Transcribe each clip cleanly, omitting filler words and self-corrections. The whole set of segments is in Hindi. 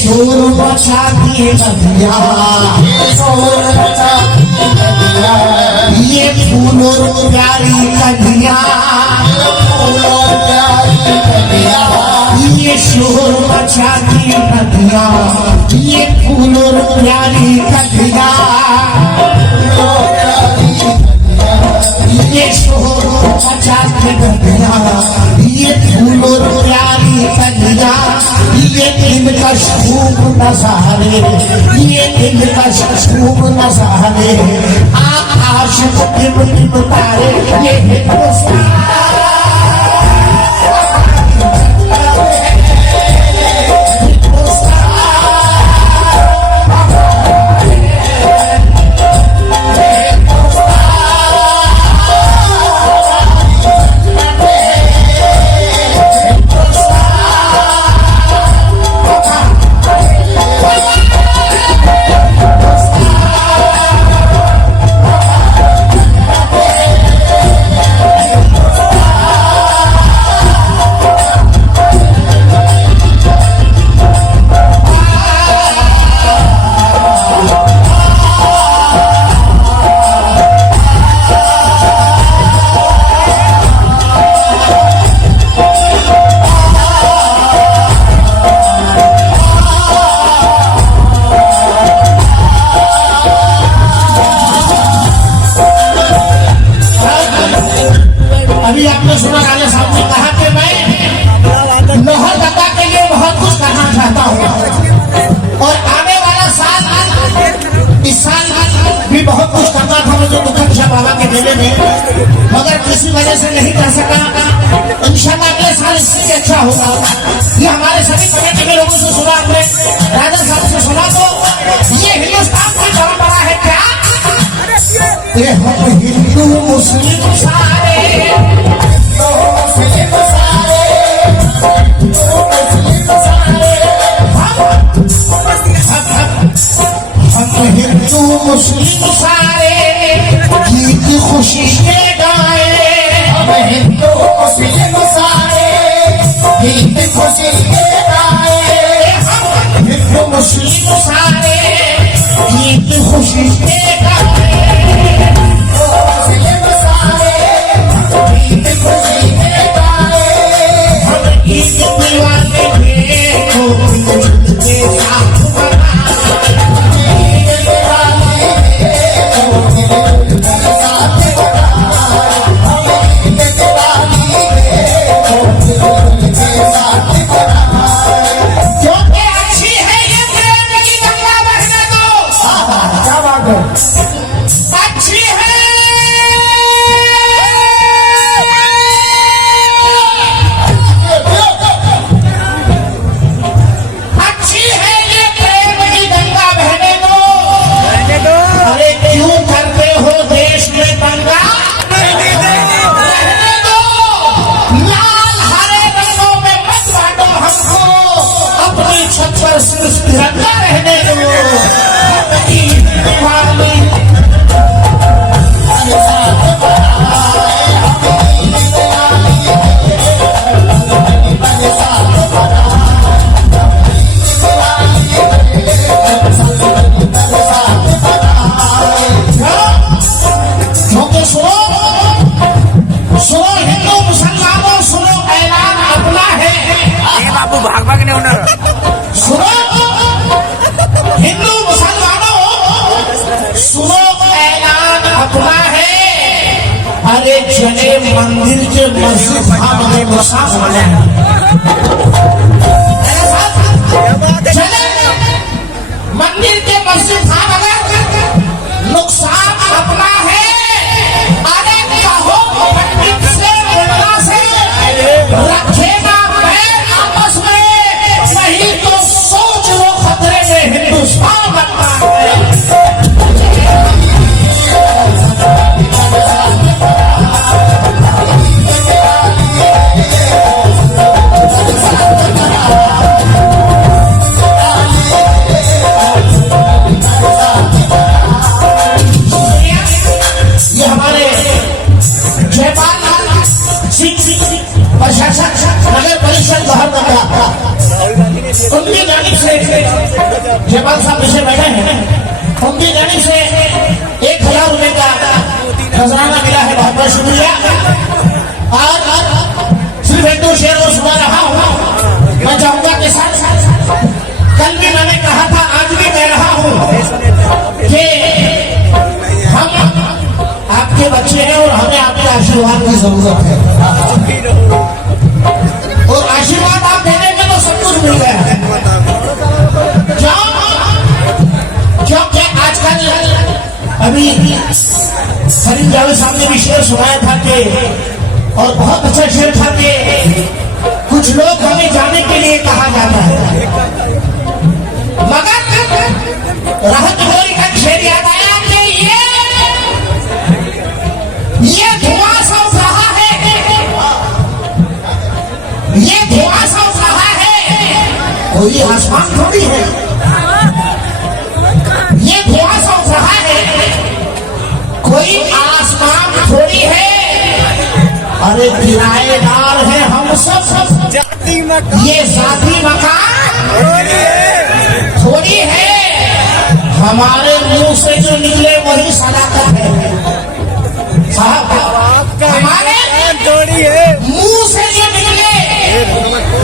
शोर मचा दिए नदिया, ये फूलों प्यारी कलिया, ये शोर मचा दिए नदिया, ये फूलों प्यारी कलिया, ये शोर मचा दिए नदिया, ये फूलों प्यारी कलिया, ये दिलकश खूब नजारे, ये दिलकश खूब नजारे, आकाश को टिम टिम तारे, ये हिंदुस्तान अभी आपने सुना राजा साहब ने कहा कि मैं लोहरदगा के लिए बहुत कुछ करना चाहता हूँ और आने वाला साल इस साल भी बहुत कुछ करना था मुझे दुखा बाबा के मेले में, मगर किसी वजह से नहीं कर सका। इंशाल्लाह अगले साल इससे भी अच्छा होगा। ये हमारे सभी कमेटी के लोगों से सुना, हमने राजा साहब से सुना, तो ये हिंदुस्तान की परंपरा है क्या, ये हम हिंदू मुस्लिम सारे हिंदू मुस्लिम सारे गीत खुशी के गाए, हम हिंदू मुस्लिम सारे गीत खुशी के गाए, हम हिंदू मुस्लिम सारे गीत खुशी के गाए, मुस्लिम सारे गीत खुशी के गाए, हम ईद दीवाने को के साथ तिरंगा रहने दो। क्योंकि सुनो हिंदू मुसलमानों, सुनो ऐलान अपना है। बाबू भाग भाग नहीं होना। सुनो हिंदू मुसलमानों, सुनो ऐलान अपना है। अरे चले मंदिर के मस्जिद चले मंदिर के मस्जिद नुकसान अपना है। अरे कहो पंडित से बोलना से रखेगा पैर आपस में, नहीं तो सोच लो खतरे में हिंदुस्तान बनना है। जयपाल साहब पीछे बैठे हैं, उनकी गाड़ी से 1000 रुपए का नजराना मिला है, बहुत बहुत शुक्रिया। और सिर्फ एक दो शेर और सुना रहा हूँ, मैं चाहूंगा कि साथ कल भी मैंने कहा था, आज भी कह रहा हूँ कि हम आपके बच्चे हैं और हमें आपके आशीर्वाद की जरूरत है, और आशीर्वाद आप देने में तो सब कुछ मिल गया है। क्योंकि आजकल अभी सलीम जावेद साहब ने भी शेर सुनाया था कि, और बहुत अच्छा शेर था कि कुछ लोग हमें जाने के लिए कहा जाता है, मगर राहत गोरी का शेर याद आया कि ये धुआं सा उठ रहा है, ये धुआं सा उठ रहा है, कोई आसमान थोड़ी है, ये धुआं सा उठ रहा है, कोई आसमान थोड़ी है, अरे किराएदार है हम सब, ये जाती मकान थोड़ी है, हमारे मुंह से जो निकले वही सदाकत है साहब, हमारे मुंह से जो निकले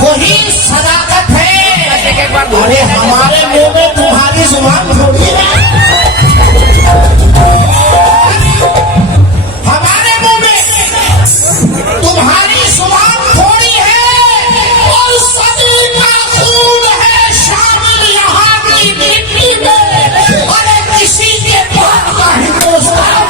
वही सदाकत है, अरे हमारे मुंह में तुम्हारी जुबान थोड़ी है, हमारे मुंह में तुम्हारी जुबान थोड़ी है, और सदी का खून है शामिल यहाँ की मिट्टी में, अरे किसी के पास का हिंदुस्तान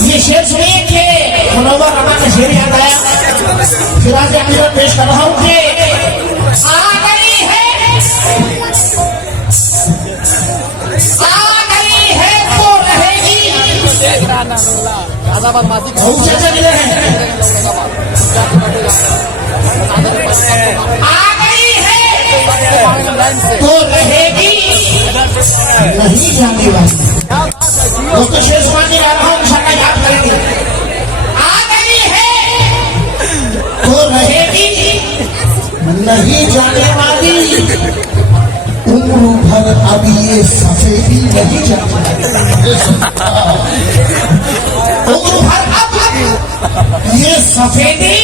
ये शेर सुनिए कि मुनव्वर रमा का शेर याद आया, सिराज अहमद पेश कर रहा हूँ कि आ गई है तो रहेगी, चाचा मिले हैं, आ गई है तो रहेगी, नहीं जाने वाली। दोस्तों शेर सुनाने जा रहा हूँ, इंशाअल्लाह याद करेंगे। आ गई है तो रहेगी, नहीं जाने वाली, उम्र भर अभी ये सफेदी नहीं जाने, उम्र भर अब ये सफेदी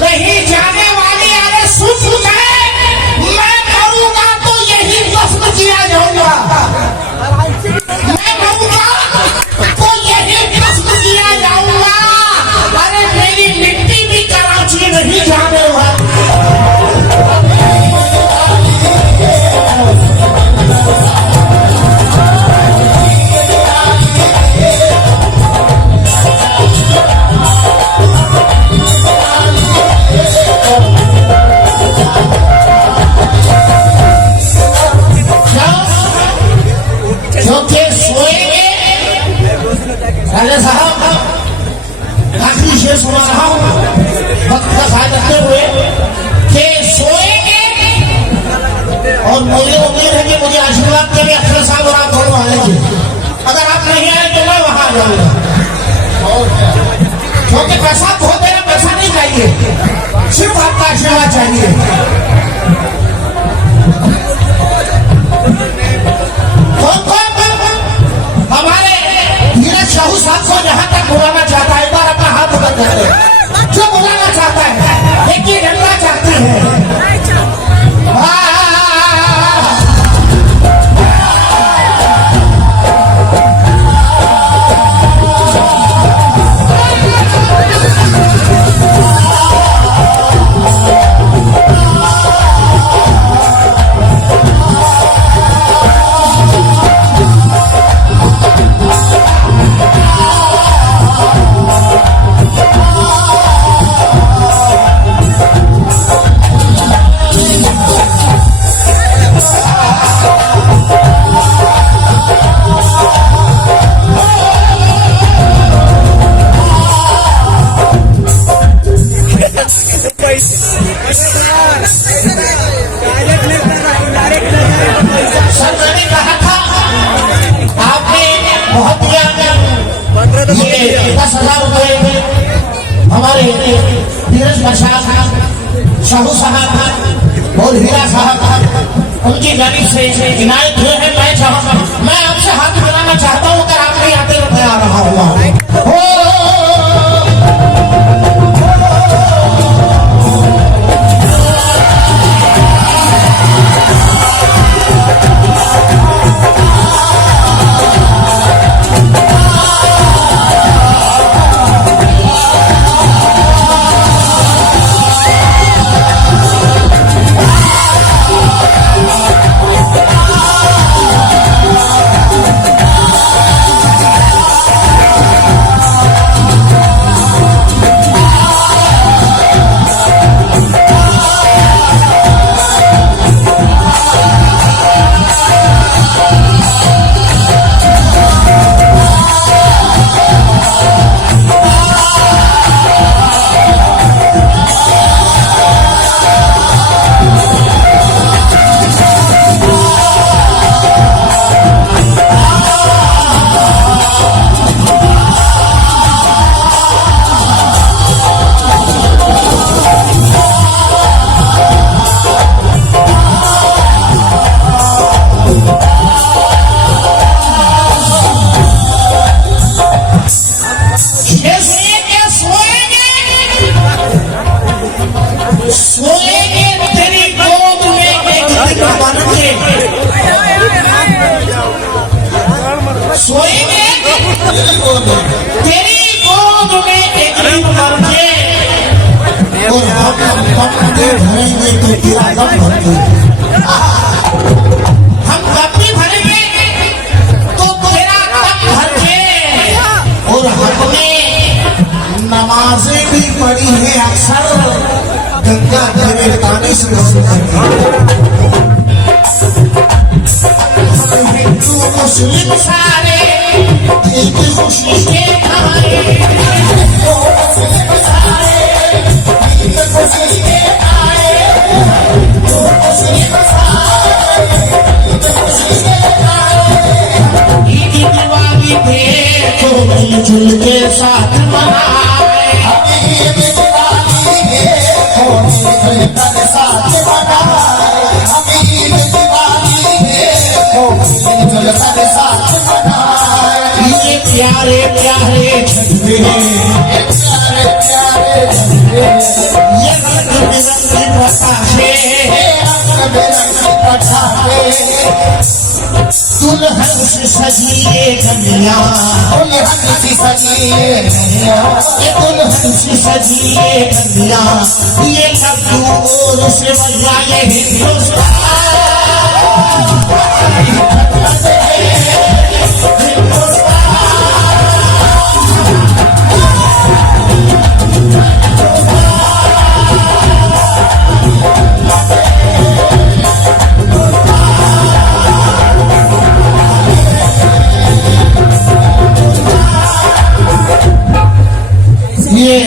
नहीं जाने वाली। अरे सुन मैं करूँगा तो यही वस्म किया जाऊंगा, मैं कहूँगा तो यही वस्म किया जाऊंगा, अरे मेरी मिट्टी भी कराची नहीं जाने वाली। राजा साहब आखिरी शेर सुना रहा हूँ, वक्त का ख्याल रखते हुए कि सोएंगे, और मुझे उम्मीद है कि मुझे आशीर्वाद के लिए अफसर साहब और आप दोनों आएंगे, अगर आप नहीं आए तो मैं वहां आ जाऊंगा, क्योंकि पैसा बहुत देना, पैसा नहीं चाहिए, सिर्फ आपका आशीर्वाद चाहिए। हमारे नीरज साहू साहब को जहां तक बुलाना चाहता है, एक बार अपना हाथ पकड़ कर जो बुलाना चाहता है, देखिए जनता चाहती है। धीरज प्रसाद साहू साहब और हीरा साहब उनकी जानिब से इनायत हुए हैं। मैं आपसे हाथ मिलाना चाहता हूँ, अगर आप नहीं आते तो मैं आ रहा हूँ। तेरी गोद में एक दिन मर के और हम भरेंगे तो तेरा दम भरेंगे। हम कभी भरेंगे तो तेरा दम भर के। और हमने नमाजें भी पढ़ी है अक्सर गंगा तेरे पानी से हिंदू मुस्लिम सारे एक खुशी के आए, मुस्लिम सारे एक खुशी के आए, मुस्लिम सारे एक खुशी के आए। ईद दिवाली देखो मिलजुल के साथ मनाए, ईद दिवाली देखो मिलजुल के साथ मनाए, ईद दिवाली देखो मिलजुल के साथ मनाए। ये प्यारे प्यारे झंडे, प्यारे प्यारे झंडे, ये रंग बिरंगी पताके, रंग बिरंगी पताके। दुल्हन से सजी ये गलियां, दुल्हन से सजी ये गलियां, ये दुल्हन से सजी ये गलियां, ये लड्डू और सेवइयां, ये हिंदुस्तान। ये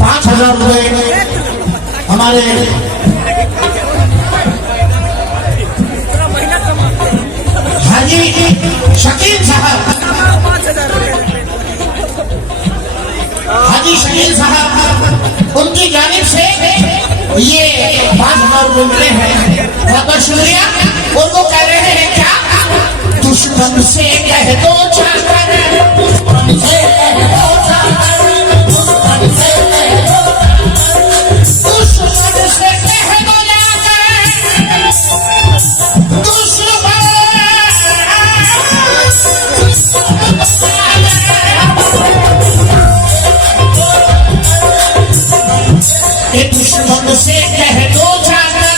5,000 रुपए हमारे हाजी शकील साहब, हाजी शकील साहब उनकी जानिब से ये 5,000 रुपए मिले हैं। बहुत बहुत शुक्रिया। और वो कह रहे हैं क्या, दुश्मन से कह दो चाकर, दुश्मन से कह दो चाकर, दुश्मन से कह दो, दुश्मन से कह दो जाकर, दुश्मन दुश्मन से कह दो जाकर,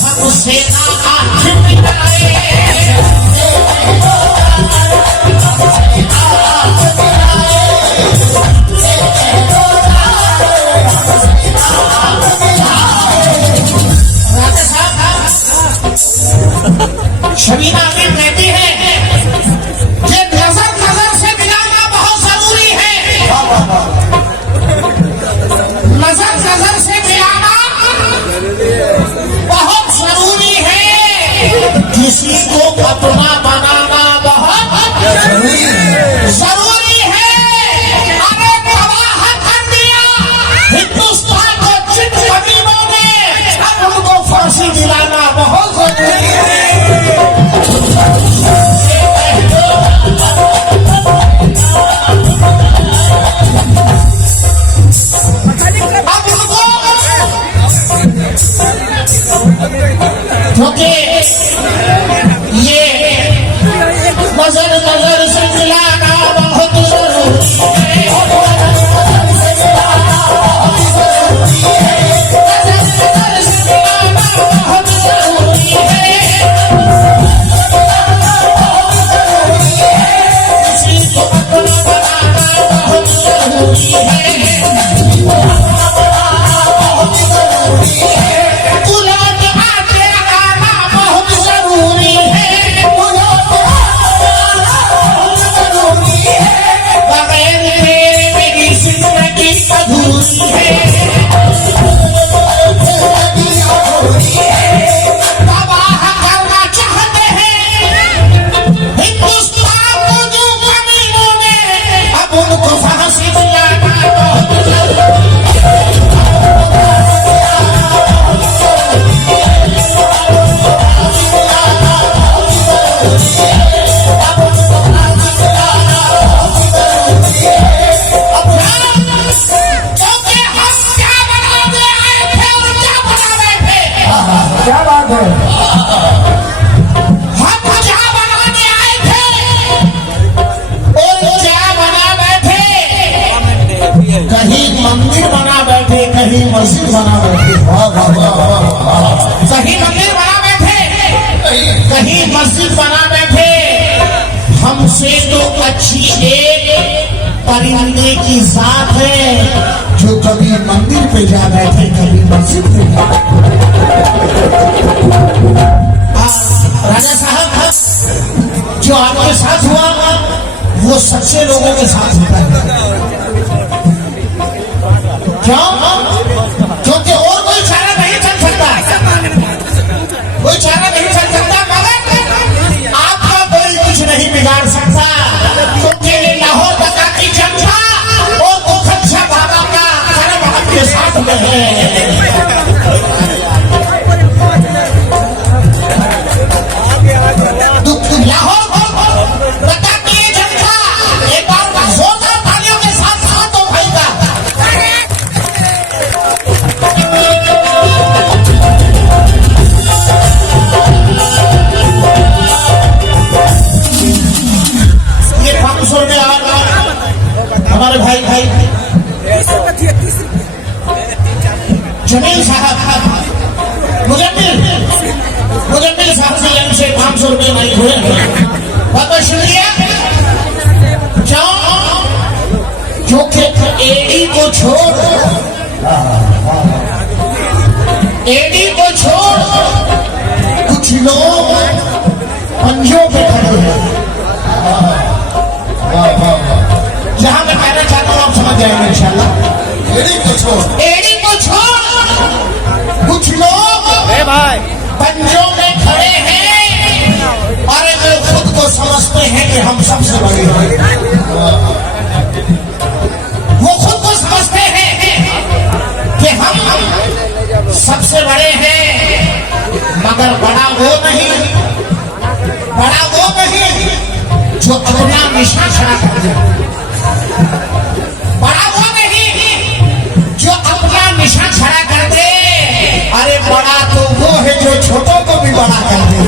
हम सेना आँख मिलाए, शबीना अमीर कहती है कि नजर नजर से मिलाना बहुत जरूरी है, नजर नजर से मिलाना बहुत जरूरी है, किसी को अपना बनाना बहुत जरूरी है। अरे तबाह कर दिया ही मस्जिद बना बैठे, हमसे तो अच्छी एक परिंदे की जात है जो कभी मंदिर पे जा बैठे कभी मस्जिद पे जा। राजा साहब, जो आपके साथ हुआ वो सच्चे लोगों के साथ होता है। क्यों? क्योंकि और कोई चारा नहीं चल सकता, कोई चारा नहीं चल सकता, मगर आपका कोई कुछ नहीं बिगाड़ सकता, क्योंकि लाहौर तक की जनता और मुखर्जा बाबा का कर्म आपके साथ में है। हमारे भाई जमील साहब, मुजम्मिल साहब से यहाँ से 500 रुपये नहीं हुए, बहुत बहुत शुक्रिया। जो कि एडी को छोड़ कुछ लोग पंजों पे खड़े हैं। जहां मैं कहना चाहता हूं आप समझ जाएंगे इंशाल्लाह। एडी को छोड़ कुछ लोग पंजों में खड़े हैं और वे खुद को समझते हैं कि हम सबसे बड़े हैं। वो खुद को समझते हैं कि हम सबसे बड़े हैं, मगर बड़ा वो नहीं जो अपना निशान खड़ा कर दे, बड़ा वो नहीं जो अपना निशान खड़ा कर दे। अरे बड़ा तो वो है जो छोटों को भी बड़ा कर दे।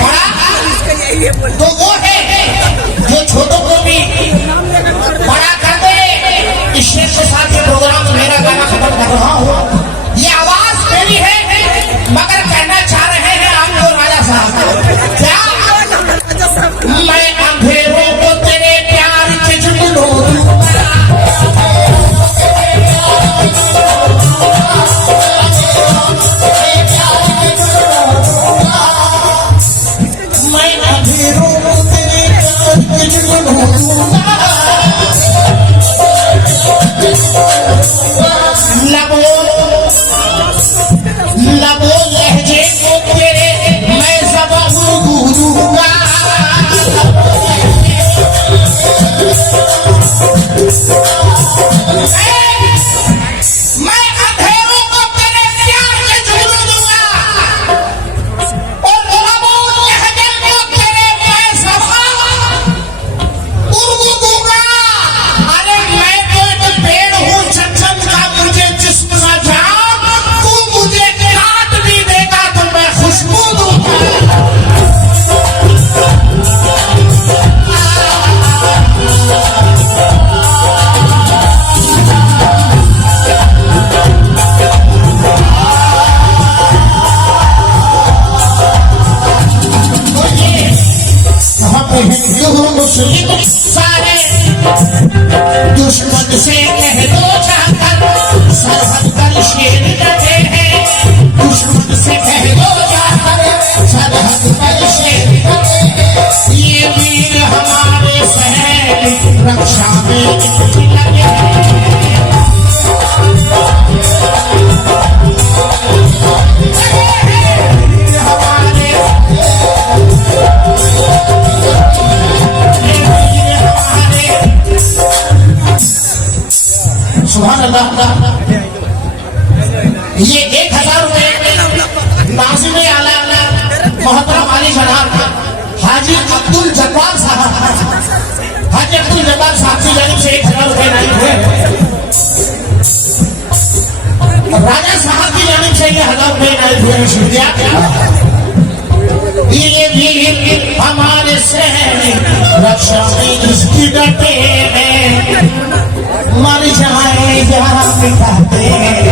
बड़ा तो वो है जो छोटों को भी बड़ा कर दे। इस शेर के साथ ये प्रोग्राम मेरा गाना खत्म कर रहा हूँ। ये आवाज मेरी है, मगर कहना चाह रहे हैं आपको राजा साहब, क्या मैं अंधेरों को तेरे प्यार के जुगनू दूंगा, मैं अंधेरों को तेरे प्यार के जुगनू दूंगा। लबो लहजे को तेरे मैं ज़बान दूंगा। मैं अंधेरों को तेरे प्यार के जुगनू दूंगा और लबो लहजे को तेरे मैं ज़बान दूंगा। अरे मैं तो एक पेड़ हूँ चंचल का, मुझे जिस्म न जान, तू मुझे काट भी देगा तो मैं खुशबू दूंगा। हिंदू मुस्लिम सारे दुश्मन से कह दो जाकर, सरहद पर शेर डटे हैं। दुश्मन से कह दो जाकर, सरहद पर शेर डटे हैं। ये वीर हमारे सैनिक रक्षा में लगे हैं। सुभान अल्लाह। ये 1000 रुपये नाज़िम आला मोहतरम अली जनाब हाजी अब्दुल जब्बार साहब, हाजी अब्दुल जब्बार साहब की जानिब से 1000 रुपये नहीं हुए। राजा साहब की जानिब से ये 1000 रुपये नहीं हुए। शुक्रिया। ये भी हमारे सैनिक रक्षा में इसकी डटे हैं, मर जाए या मिटाते हैं।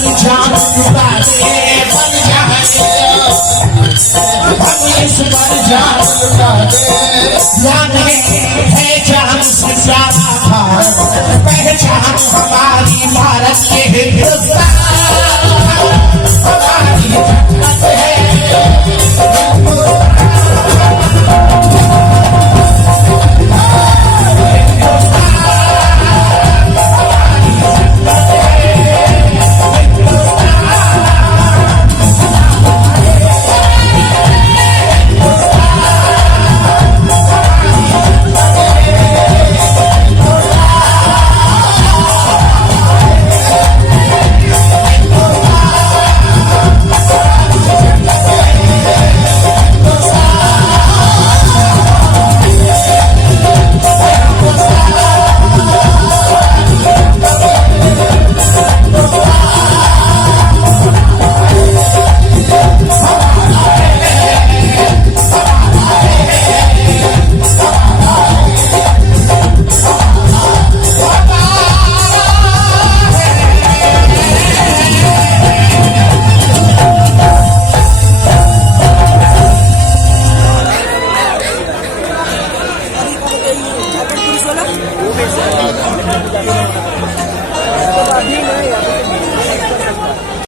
पर जान लुटा दे बन जाने हम इस पर जान लुटा दे। जान है जान से प्यारा